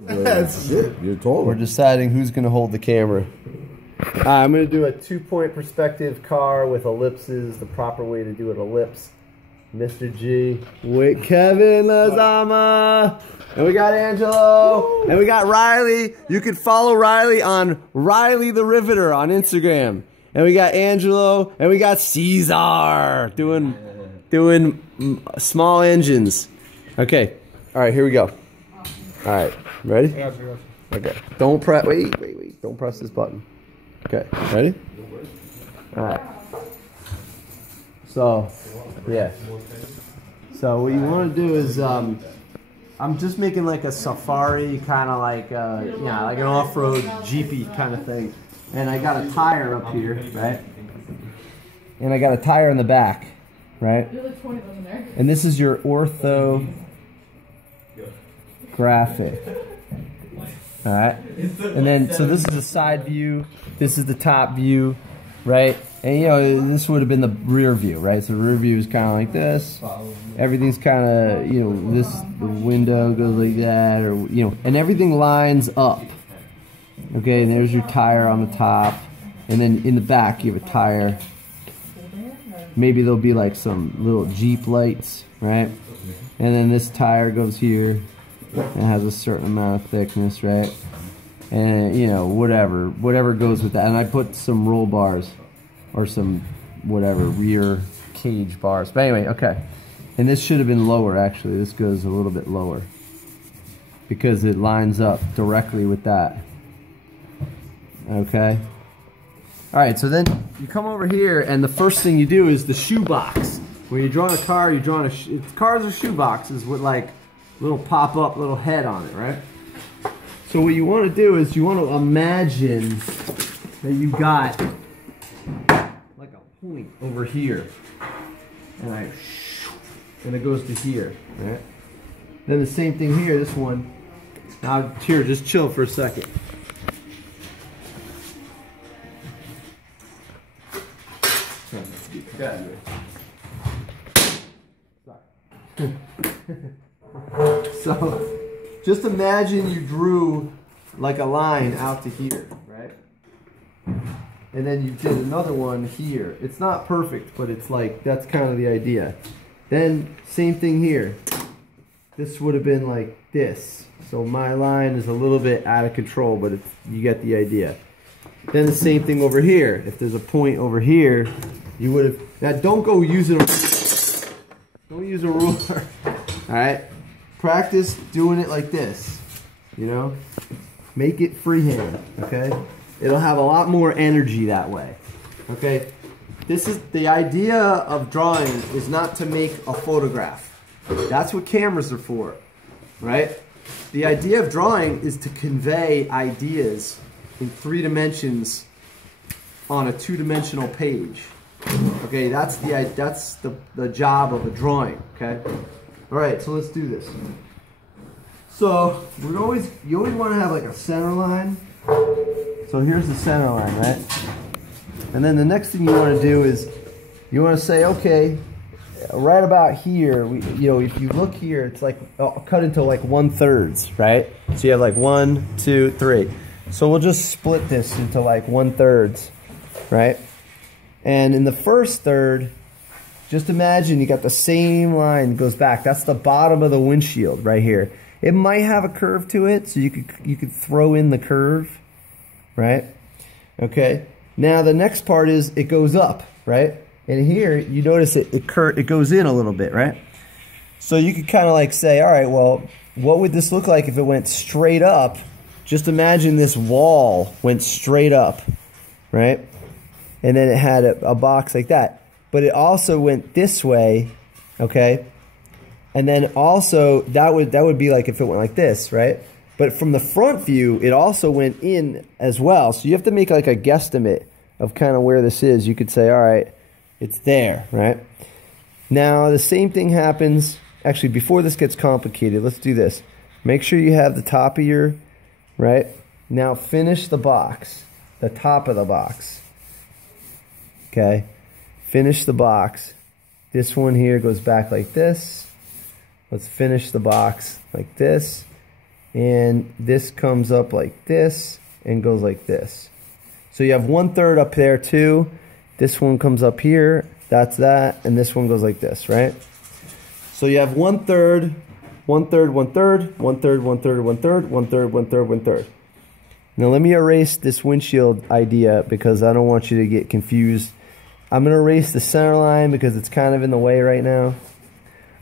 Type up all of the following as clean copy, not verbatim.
That's it. You're told. We're deciding who's going to hold the camera. I'm going to do a 2-point perspective car with ellipses, the proper way to do an ellipse. Mr. G with Kevin Lazama. And we got Angelo. Woo. And we got Riley. You can follow Riley on Riley the Riveter on Instagram. And we got Angelo. And we got Caesar doing small engines. Okay. All right, here we go. All right. Ready? Okay. Don't press. Wait. Don't press this button. Okay. Ready? All right. So, yeah. So what you want to do is, I'm just making like a safari kind of like, yeah, like an off-road jeepy kind of thing. And I got a tire up here, right? And I got a tire in the back, right? And this is your orthographic. All right. And then, so this is the side view. This is the top view, right? And you know, this would have been the rear view, right? So the rear view is kind of like this. Everything's kind of, you know, the window goes like that, or, you know, and everything lines up. Okay, and there's your tire on the top. And then in the back, you have a tire. Maybe there'll be like some little Jeep lights, right? And then this tire goes here. It has a certain amount of thickness, right? And, you know, whatever goes with that. And I put some roll bars or some whatever rear cage bars. But anyway, okay. And this should have been lower, actually. This goes a little bit lower because it lines up directly with that. Okay. All right, so then you come over here, and the first thing you do is the shoe box. When you're drawing a car, you're drawing cars are shoe boxes with like little pop-up little head on it, right? So what you want to do is you want to imagine that you got like a point over here, and it goes to here, right? Then the same thing here, this one. Now here, just chill for a second. So, just imagine you drew like a line out to here, right? And then you did another one here. It's not perfect, but it's like, that's kind of the idea. Then, same thing here. This would have been like this. So my line is a little bit out of control, but it's, you get the idea. Then the same thing over here. If there's a point over here, you would have, now don't go using don't use a ruler. Alright? Practice doing it like this. You know? Make it freehand. Okay? It'll have a lot more energy that way. Okay? This is the idea of drawing is not to make a photograph. That's what cameras are for. Right? The idea of drawing is to convey ideas in 3 dimensions on a 2-dimensional page. Okay, that's the job of a drawing. Okay, all right. So let's do this. So you always want to have like a center line. So here's the center line, right? And then the next thing you want to do is you want to say, okay, right about here. You know, if you look here, it's like cut into like 1/3, right? So you have like 1, 2, 3. So we'll just split this into like 1/3, right? And in the first third, just imagine you got the same line that goes back. That's the bottom of the windshield right here. It might have a curve to it, so you could throw in the curve, right? Okay. Now the next part is it goes up, right? And here you notice it goes in a little bit, right? So you could kind of like say, all right, well, what would this look like if it went straight up? Just imagine this wall went straight up, right? And then it had a box like that. But it also went this way, okay? And then also, that would be like if it went like this, right? But from the front view, it also went in as well. So you have to make like a guesstimate of kind of where this is. You could say, all right, it's there, right? Now, the same thing happens. Actually, before this gets complicated, let's do this. Make sure you have the top of your, right? Now finish the box, the top of the box. Okay, finish the box. This one here goes back like this. Let's finish the box like this. and this comes up like this and goes like this. So you have 1/3 up there too. This one comes up here, that's that, and this one goes like this, right? So you have 1/3, 1/3, 1/3, 1/3, 1/3, 1/3, 1/3, 1/3, 1/3. Now let me erase this windshield idea because I don't want you to get confused. I'm going to erase the center line because it's kind of in the way right now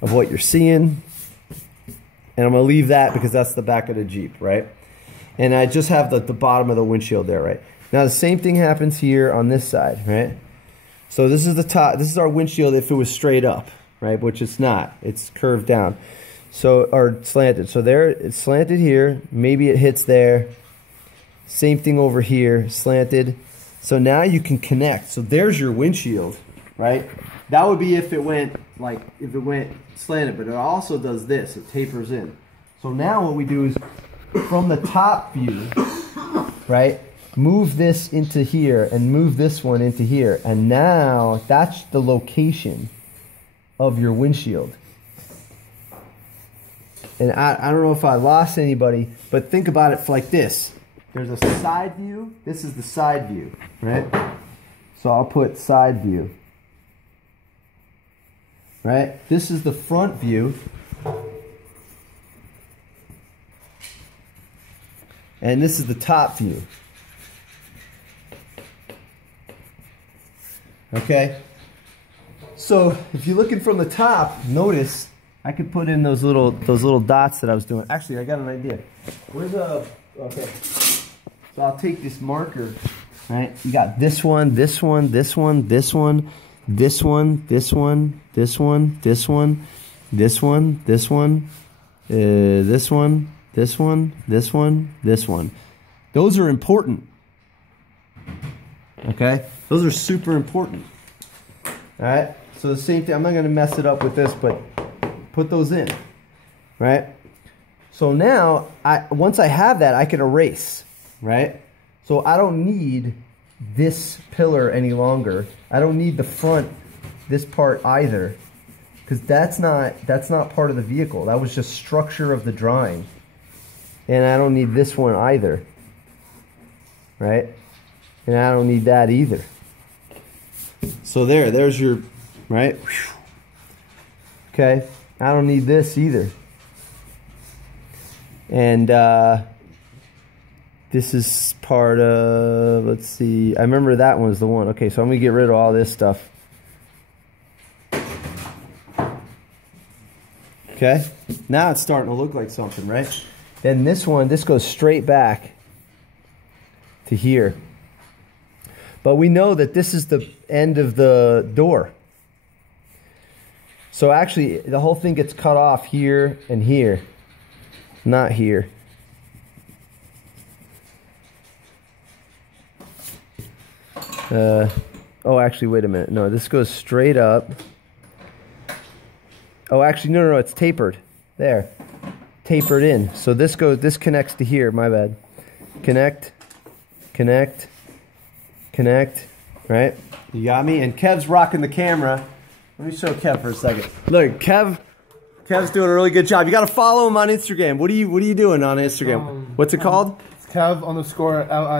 of what you're seeing. And I'm going to leave that because that's the back of the Jeep, right? And I just have the bottom of the windshield there, right? Now the same thing happens here on this side, right? So this is the top, this is our windshield if it was straight up, right? Which it's not, it's curved down. So, or slanted. So there, it's slanted here, maybe it hits there. Same thing over here, slanted. So now you can connect. So there's your windshield, right? That would be if it went like, if it went slanted, but it also does this, it tapers in. So now what we do is from the top view, right? Move this into here and move this one into here. And now that's the location of your windshield. And I don't know if I lost anybody, but think about it like this. There's a side view. This is the side view, right? So I'll put side view. Right? This is the front view. And this is the top view. Okay? So if you're looking from the top, notice I could put in those little dots that I was doing. Actually, I got an idea. Where's okay. So I'll take this marker, right? You got this one, this one, this one, this one, this one, this one, this one, this one, this one, this one, this one, this one, this one, this one. Those are important. Okay? Those are super important. Alright? So the same thing, I'm not going to mess it up with this, but put those in. Right? So now, once I have that, I can erase. Right? So I don't need this pillar any longer. I don't need the front, this part either. Because that's not part of the vehicle. That was just structure of the drawing. And I don't need this one either. Right? And I don't need that either. So there's your, right? Okay? I don't need this either. And this is part of, let's see, I remember that one was the one. Okay, so I'm going to get rid of all this stuff. Okay? Now it's starting to look like something, right? Then this one, this goes straight back to here. But we know that this is the end of the door. So actually, the whole thing gets cut off here and here. Not here. Oh, actually, wait a minute. No, this goes straight up. Oh, actually, no, it's tapered. There. Tapered in. So this connects to here. My bad. Connect. Connect. Connect. Right? You got me? And Kev's rocking the camera. Let me show Kev for a second. Look, Kev's doing a really good job. You got to follow him on Instagram. What are you doing on Instagram? What's it called? It's Kev_Lizama.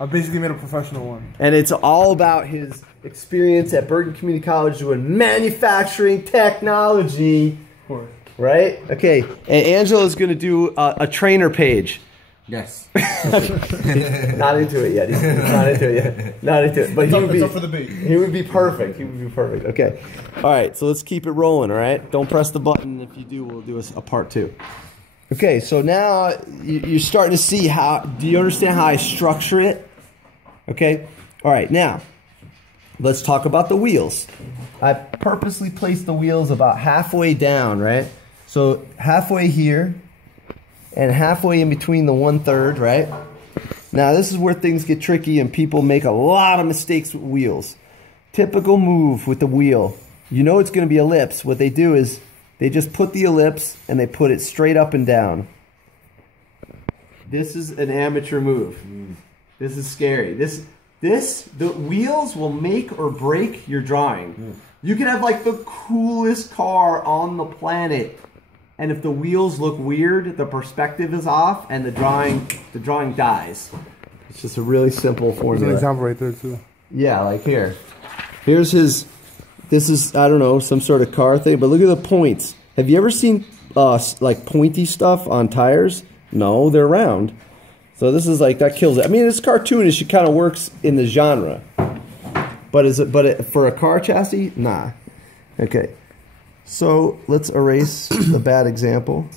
I basically made a professional one. And it's all about his experience at Bergen Community College doing manufacturing technology. Of course. Right? Okay. And Angela's going to do a trainer page. Yes. Not into it yet. He's not into it yet. Not into it. But he would be up for the beat. He would be perfect. He would be perfect. Okay. All right. So let's keep it rolling. All right. Don't press the button. If you do, we'll do a part 2. Okay. So now you're starting to see how. Do you understand how I structure it? Okay. All right. Now let's talk about the wheels. I purposely placed the wheels about halfway down. Right. So halfway here. And halfway in between the 1/3, right? Now this is where things get tricky and people make a lot of mistakes with wheels. Typical move with the wheel. You know it's going to be ellipse. What they do is they just put the ellipse and they put it straight up and down. This is an amateur move. This is scary. The wheels will make or break your drawing. You can have like the coolest car on the planet. and if the wheels look weird, the perspective is off, and the drawing dies. It's just a really simple formula. There's an example right there too. Yeah, like here. Here's his. This is, I don't know, some sort of car thing, but look at the points. Have you ever seen like pointy stuff on tires? No, they're round. So this is like, that kills it. I mean, it's cartoonish. It kind of works in the genre. But for a car chassis? Nah. Okay. So let's erase the bad example.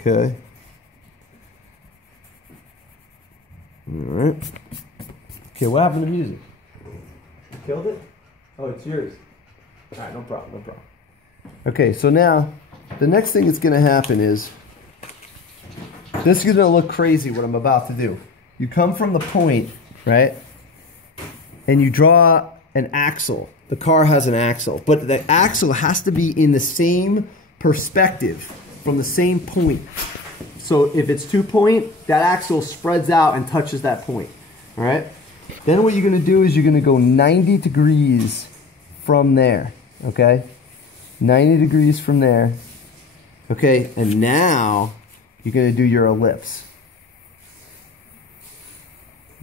Okay. All right. Okay, what happened to music? Killed it? Oh, it's yours. All right, no problem, no problem. Okay, so now the next thing that's going to happen is this is going to look crazy what I'm about to do. You come from the point, right? And you draw an axle. The car has an axle, but the axle has to be in the same perspective from the same point. So if it's 2 point, that axle spreads out and touches that point. All right? Then what you're going to do is you're going to go 90 degrees from there, okay? 90 degrees from there, okay? And now you're going to do your ellipse,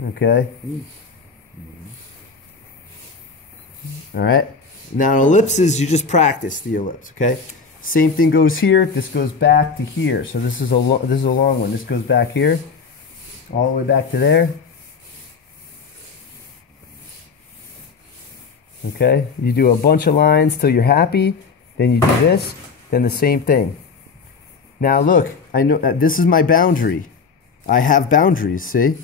okay? All right? Now ellipses, you just practice the ellipse, okay? Same thing goes here. This goes back to here. So this is a long one. This goes back here, all the way back to there. Okay, you do a bunch of lines till you're happy, then you do this, then the same thing. Now look, I know this is my boundary. I have boundaries, see?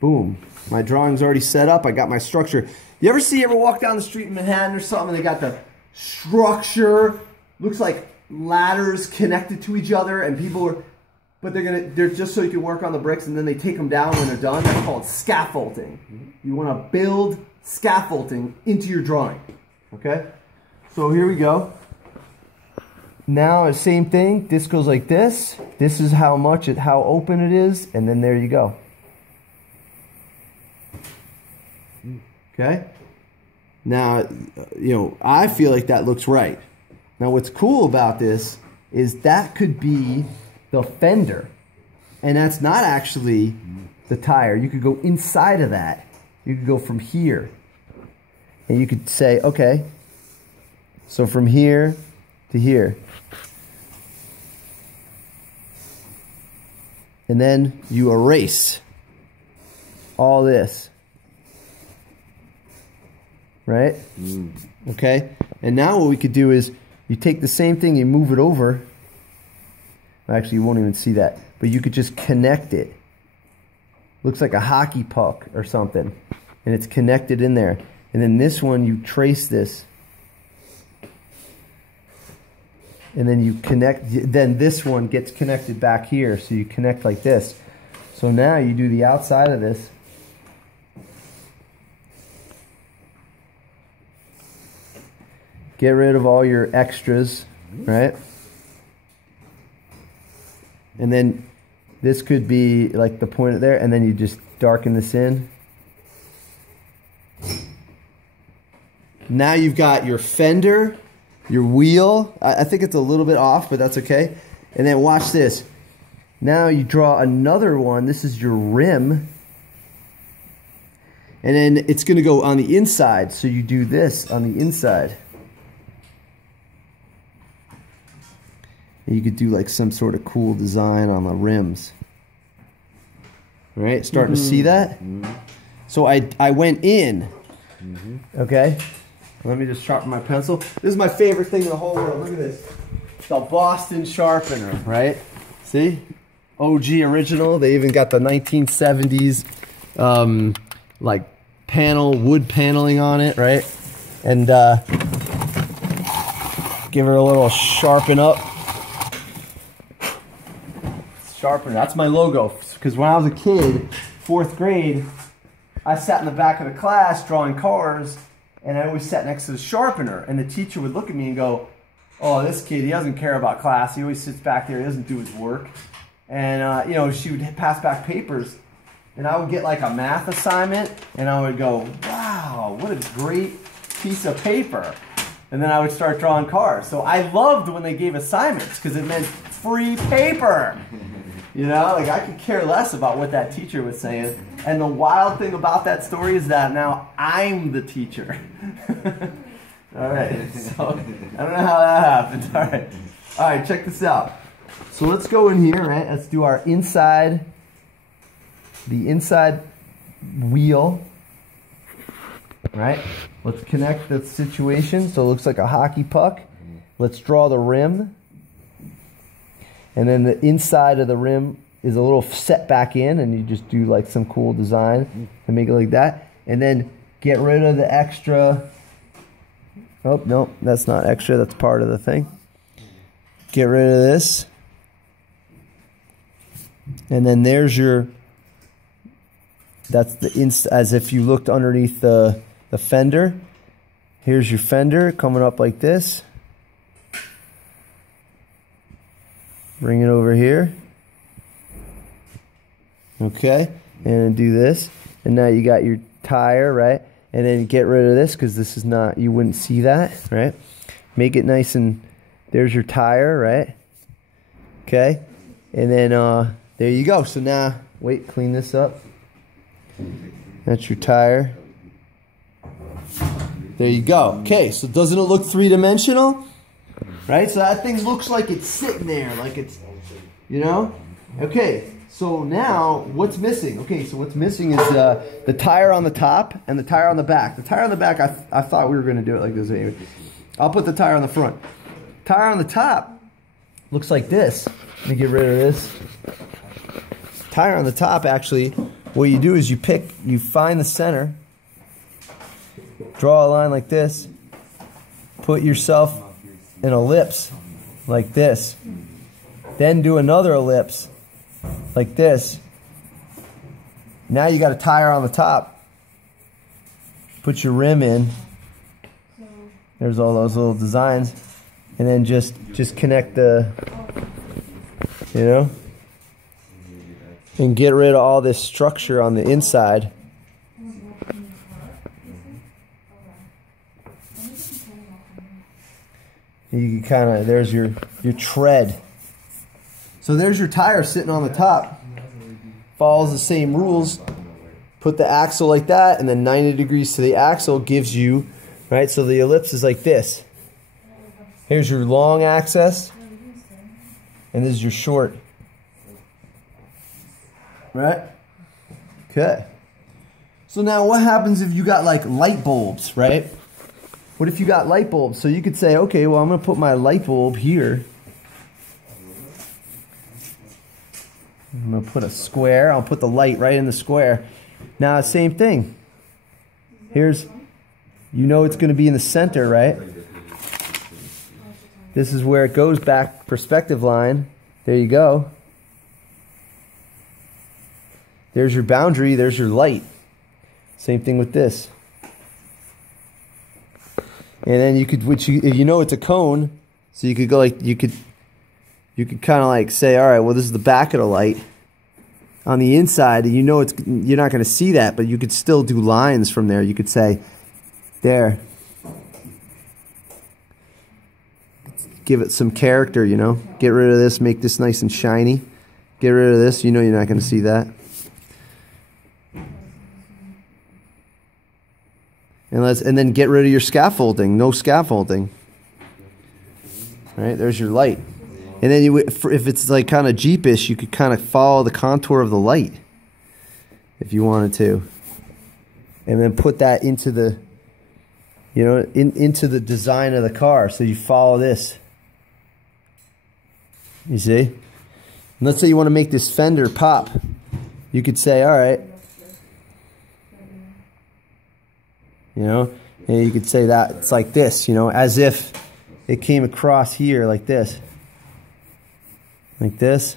Boom. My drawing's already set up, I got my structure. You ever walk down the street in Manhattan or something, and they got the structure, looks like ladders connected to each other, and people are, but they're just so you can work on the bricks, and then they take them down when they're done. That's called scaffolding. You want to build scaffolding into your drawing, okay? So here we go. Now, same thing, this goes like this. This is how open it is, and then there you go. Okay? Now, you know, I feel like that looks right. Now, what's cool about this is that could be the fender, and that's not actually the tire. You could go inside of that. You could go from here. And you could say, okay, so from here to here. And then you erase all this. Right? Okay? And now what we could do is you take the same thing, you move it over. Actually, you won't even see that. But you could just connect it. Looks like a hockey puck or something. And it's connected in there. And then this one, you trace this. And then you connect, then this one gets connected back here. So you connect like this. So now you do the outside of this. Get rid of all your extras, right? And then this could be like the point there, and then you just darken this in. Now you've got your fender, your wheel. I think it's a little bit off, but that's okay. And then watch this. Now you draw another one. This is your rim. And then it's going to go on the inside. So you do this on the inside. And you could do like some sort of cool design on the rims. All right, starting to see that? So I went in. Okay? Let me just sharpen my pencil. This is my favorite thing in the whole world. Look at this. The Boston sharpener, right? See? OG original. They even got the 1970s like wood paneling on it, right? And give her a little sharpen up. Sharpener. That's my logo. Because when I was a kid, 4th grade, I sat in the back of the class drawing cars, and I always sat next to the sharpener. And the teacher would look at me and go, "Oh, this kid, he doesn't care about class. He always sits back there. He doesn't do his work." And, you know, she would pass back papers, and I would get like a math assignment, and I would go, "Wow, what a great piece of paper." And then I would start drawing cars. So I loved when they gave assignments because it meant free paper. You know, like I could care less about what that teacher was saying. And the wild thing about that story is that now I'm the teacher. All right, so I don't know how that happened. All right, check this out. So let's go in here, right? Let's do our inside, the inside wheel, right? Let's connect the situation so it looks like a hockey puck. Let's draw the rim. And then the inside of the rim is a little set back in, and you just do like some cool design and make it like that. And then get rid of the extra. Oh, no, that's not extra. That's part of the thing. Get rid of this. And then there's your, that's the as if you looked underneath the fender. Here's your fender coming up like this. Bring it over here. Okay, and do this. And now you got your tire, right? And then get rid of this because this is not, you wouldn't see that, right? Make it nice and, there's your tire, right? Okay, and then there you go. So now, wait, clean this up. That's your tire. There you go. Okay, so doesn't it look three-dimensional? Right? So that thing looks like it's sitting there, like it's, you know? Okay, so now what's missing? Okay, so what's missing is the tire on the top and the tire on the back. The tire on the back, I thought we were going to do it like this anyway. I'll put the tire on the front. Tire on the top looks like this. Let me get rid of this. Tire on the top, actually, what you do is you find the center, draw a line like this, put yourself an ellipse like this, then do another ellipse like this. Now you got a tire on the top. Put your rim in. There's all those little designs, and then just connect the, you know, and get rid of all this structure on the inside. You can kind of, there's your tread. So there's your tire sitting on the top. Follows the same rules. Put the axle like that, and then 90 degrees to the axle gives you, right? So the ellipse is like this. Here's your long axis, and this is your short. Right? Okay. So now what happens if you got like light bulbs, right? What if you got light bulbs? So you could say, okay, well, I'm going to put my light bulb here. I'm going to put a square. I'll put the light right in the square. Now, same thing. Here's, you know it's going to be in the center, right? This is where it goes back, perspective line. There you go. There's your boundary. There's your light. Same thing with this. And then you could, you know it's a cone, so you could go like, you could kind of like say, all right, well, this is the back of the light. On the inside, you know it's, you're not going to see that, but you could still do lines from there. You could say, there. Give it some character, you know. Get rid of this, make this nice and shiny. Get rid of this, you know you're not going to see that. And then get rid of your scaffolding. No scaffolding. All right, there's your light. And then if it's like kind of Jeepish, you could kind of follow the contour of the light if you wanted to. And then put that into the, you know, into the design of the car. So you follow this. You see? And let's say you want to make this fender pop. You could say, all right. You know, and you could say that it's like this, you know, as if it came across here like this. Like this.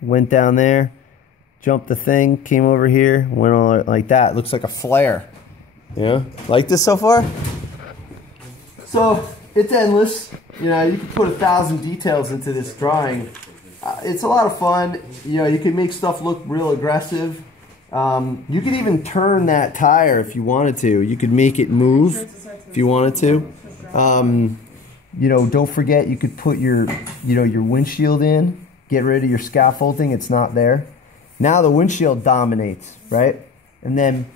Went down there, jumped the thing, came over here, went all like that. It looks like a flare. You know? Like this so far? So, it's endless. You know, you can put 1,000 details into this drawing. It's a lot of fun. You know, you can make stuff look real aggressive. You could even turn that tire if you wanted to. You could make it move if you wanted to. You know, don't forget you could put your, you know, your windshield in. Get rid of your scaffolding. It's not there. Now the windshield dominates, right? And then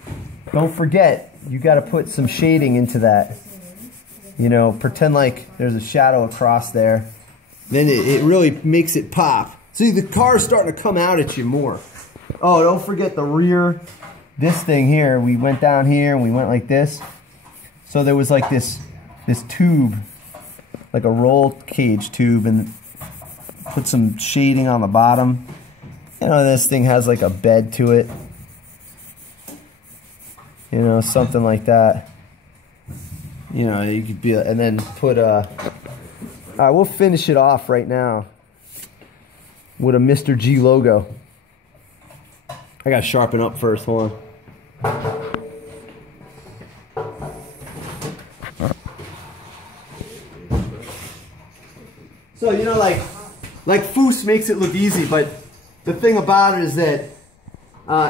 don't forget you got to put some shading into that. You know, pretend like there's a shadow across there. Then it really makes it pop. See, the car's starting to come out at you more. Oh, don't forget the rear. This thing here, we went down here and we went like this. So there was like this tube, like a roll cage tube, and put some shading on the bottom. You know, this thing has like a bed to it. You know, something like that. You know, you could be, and then put a, all right, we'll finish it off right now with a Mr.G logo. I gotta sharpen up first, hold on. So, you know, like Foos makes it look easy, but the thing about it is that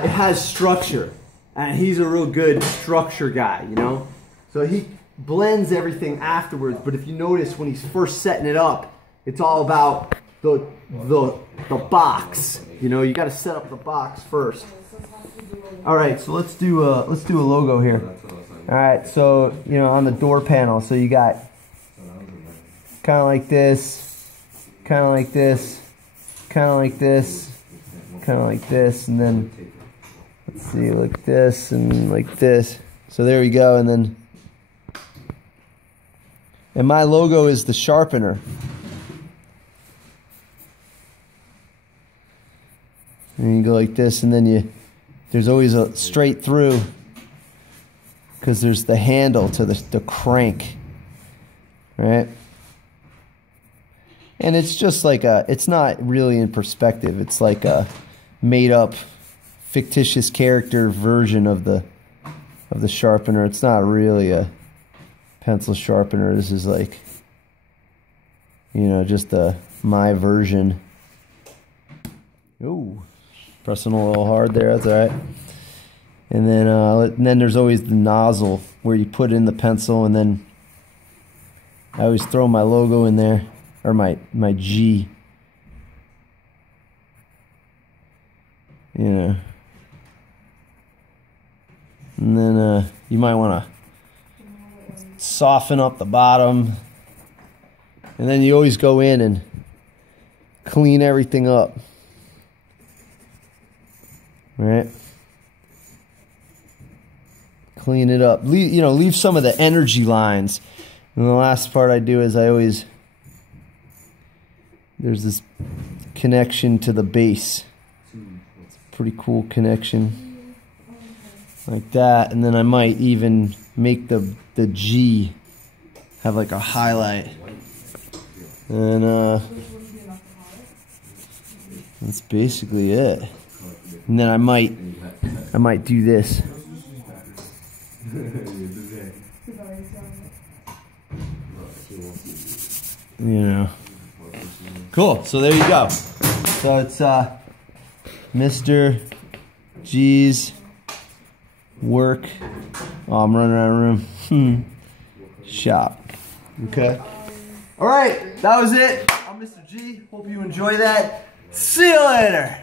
it has structure. And he's a real good structure guy, you know? So he blends everything afterwards, but if you notice when he's first setting it up, it's all about the box. You know, you gotta set up the box first. Alright, so let's do a logo here. Alright, so, you know, on the door panel, so you got kinda like this, kinda like this, kinda like this, kinda like this, and then let's see, like this and like this. So there we go, and my logo is the sharpener. And you go like this, and then there's always a straight through because there's the handle to the crank, right? And it's just like it's not really in perspective. It's like a made up fictitious character version of the sharpener. It's not really a pencil sharpener. This is like, you know, just my version. Ooh, pressing a little hard there. That's all right. And then there's always the nozzle where you put in the pencil, and then I always throw my logo in there, or my G. You know. And then you might want to soften up the bottom. And then you always go in and clean everything up. Right? Clean it up. Leave some of the energy lines. And the last part I do is there's this connection to the base. It's a pretty cool connection. Like that, and then I might even make the G have like a highlight, and that's basically it. And then I might do this. You know, cool. So there you go. So it's Mr. G's work. Oh, I'm running out of room. Shop. Okay. All right, that was it. I'm Mr. G. Hope you enjoy that. See you later.